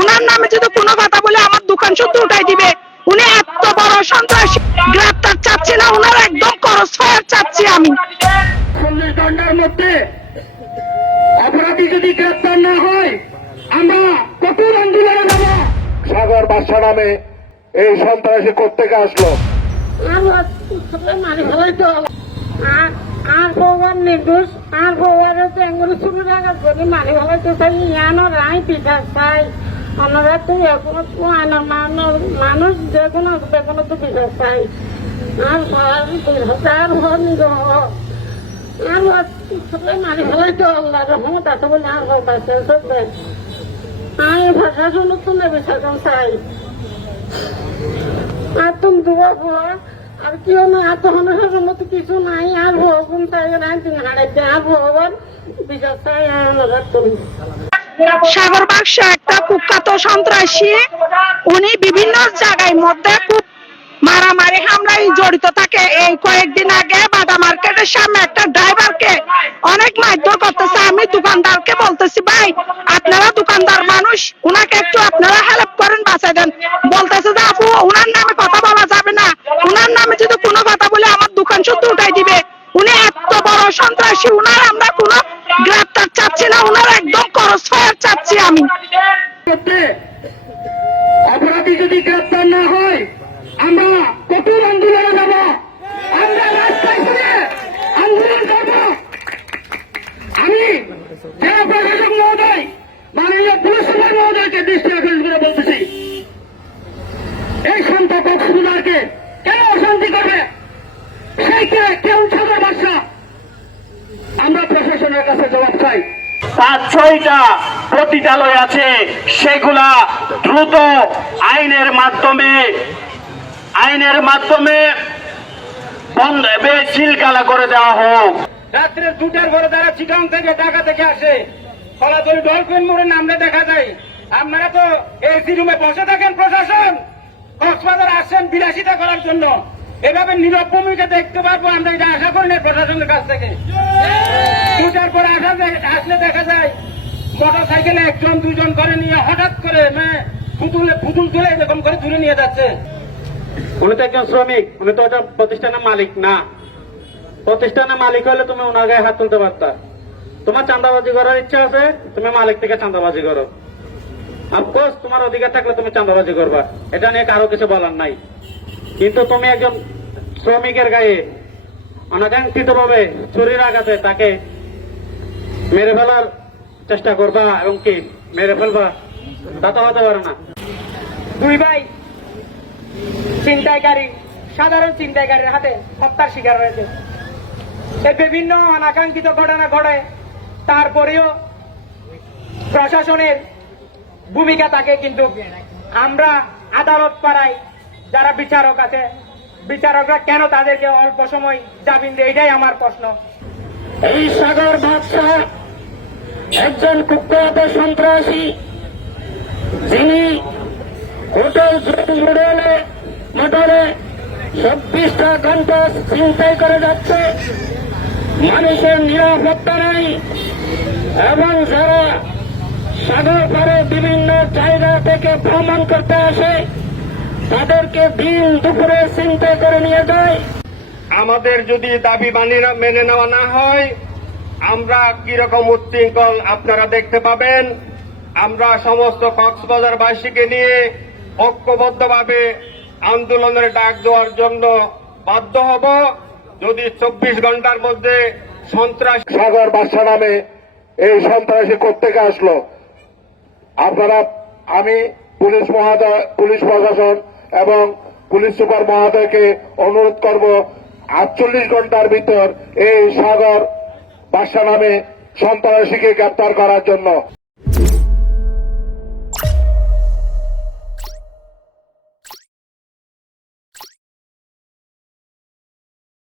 উনার নামে যদি কোনো কথা বলে আমার দোকান শুদ্ধ উঠাই দিবে। উনি এত বড় সন্ত্রাসী, গ্রেপ্তার চাচ্ছি না, উনার একদম ক্রস ফায়ার চাচ্ছি আমি। 40 ঘন্টার মধ্যে অপরাধী যদি গ্রেপ্তার না হয় আমরা কঠোর আন্দোলনে যাব। সাগর বাদশা নামে এই সন্ত্রাসী কোত্থেকে আসলো? আর ভগবান নির্দোষ, আর ভগবানের বেঙ্গলি শুরু রাখার জন্য মানি ভালাইতে চাই, ইয়ানো রায় পিঠা চাই। আমরা তো এখনো মানুষ যে কোনো তো পিঠা চাই। আর আর ঘর নিগম আর মানি ভালাইতে আল্লাহ রহমত আছে বলে আর বাচ্চা চলবে। আমি প্রশাসন তুমি বিসর্জন চাই। আর তুমি দুয়া আর কেউ না, আর তখন মতো কিছু নাই। আর ভগবান চাই নাই, দিন হারাইতে আর ভগবান বিচার চাই। সাগর বাদশা একটা কুখ্যাত সন্ত্রাসী। উনি বিভিন্ন জায়গায় মধ্যে খুব মারামারি হামলায় জড়িত থাকে। এই কয়েকদিন আগে বাদা মার্কেটের সামনে একটা ড্রাইভারকে অনেক মারধর করতেছে। আমি দোকানদারকে বলতেছি, ভাই আপনারা দোকানদার মানুষ, উনাকে একটু আপনারা হেল্প করেন, বাঁচাই দেন। বলতেছে যে আপু উনার নামে কথা বলা যাবে না, উনার নামে যদি কোনো কথা বলে আমার দোকান শুদ্ধ উঠাই দিবে। উনি এত বড় সন্ত্রাসী, উনার আমরা কোনো গ্রেপ্তার চাচ্ছি না, উনার একদম ক্রস ফায়ার চাচ্ছি আমি। অপরাধী যদি গ্রেপ্তার না হয় আমরা কঠোর আন্দোলনে যাব। আমরা রাস্তায় ঘুরে আন্দোলন করব। আমি জেলা প্রশাসক মহোদয়, মাননীয় পুলিশ সুপার মহোদয়কে দৃষ্টি আকর্ষণ করে বলতেছি, এই সন্ত্রাস কক্সবাজারকে কেন অশান্তি করবে? সেই কেউ সাগর বাদশা। আমরা প্রশাসনের কাছে জবাব চাই। 5-6টা পতিতালয় আছে, সেগুলা দ্রুত আইনের মাধ্যমে বন্ধ সিলগালা করে দেওয়া হোক। রাত্রে 2টার পরে তারা চিটাং থেকে ঢাকা থেকে আসে, ফলাতলি ডলফিন মোড়ের নামলে দেখা যায়। আপনারা তো এসি রুমে বসে থাকেন। প্রশাসন কক্সবাজার আসছেন বিলাসিতা করার জন্য, এভাবে নীরব ভূমিকা দেখতে পারবো আমরা, এটা আশা করি না প্রশাসনের কাছ থেকে। 2টার পরে আসলে দেখা যায় মোটর সাইকেলে 1-2 করে নিয়ে হঠাৎ করে পুতুল তুলে এরকম করে তুলে নিয়ে যাচ্ছে। উনি তো একজন শ্রমিক, উনি তো একটা প্রতিষ্ঠানের মালিক না। প্রতিষ্ঠানের মালিক হলে তুমি ওনার গায়ে হাত তুলতে পারতা। তোমার চাঁদাবাজি করার ইচ্ছা আছে, তুমি মালিক থেকে চাঁদাবাজি করো। অফকোর্স তোমার অধিকার থাকলে তুমি চাঁদাবাজি করবা, এটা নিয়ে কারো কিছু বলার নাই। কিন্তু তুমি একজন শ্রমিকের গায়ে অনাকাঙ্ক্ষিত ভাবে ছুরির আঘাতে তাকে মেরে ফেলার চেষ্টা করবা এবং কি মেরে ফেলবা, তা তো হতে পারে না। 2 ভাই ছিনতাইকারী, সাধারণ ছিনতাইকারীর হাতে হত্যার শিকার হয়েছে। এই বিভিন্ন অনাকাঙ্ক্ষিত ঘটনা ঘটে, তারপরেও প্রশাসনের ভূমিকা থাকে। কিন্তু আমরা আদালত পাড়ায় যারা বিচারক আছে, বিচারকরা কেন তাদেরকে অল্প সময় জামিন দেয়, এটাই আমার প্রশ্ন। এই সাগর বাদশা একজন কুখ্যাত সন্ত্রাসী, যিনি হোটেল মোটরে 24টা ঘন্টা ছিনতাই করে যাচ্ছে। মানুষের নিরাপত্তা নেই এবং যারা সাগর পাড়ে বিভিন্ন জায়গা থেকে ভ্রমণ করতে আসে তাদেরকে দিন দুপুরে ছিনতাই করে নিয়ে যায়। আমাদের যদি দাবি মেনে নেওয়া না হয়, আমরা কিরকম উচ্ছৃঙ্খল আপনারা দেখতে পাবেন। আমরা সমস্ত কক্সবাজারবাসীকে নিয়ে ঐক্যবদ্ধভাবে আন্দোলনের ডাক দেওয়ার জন্য বাধ্য হব। যদি 24 ঘন্টার মধ্যে সন্ত্রাসী সাগর বাদশা নামে এই সন্ত্রাসী কোত্থেকে আসলো? আপনারা, আমি পুলিশ প্রশাসন এবং পুলিশ সুপার মহোদয়কে অনুরোধ করব 48 ঘন্টার ভিতর এই সাগর বাদশা নামে সন্ত্রাসীকে গ্রেপ্তার করার জন্য।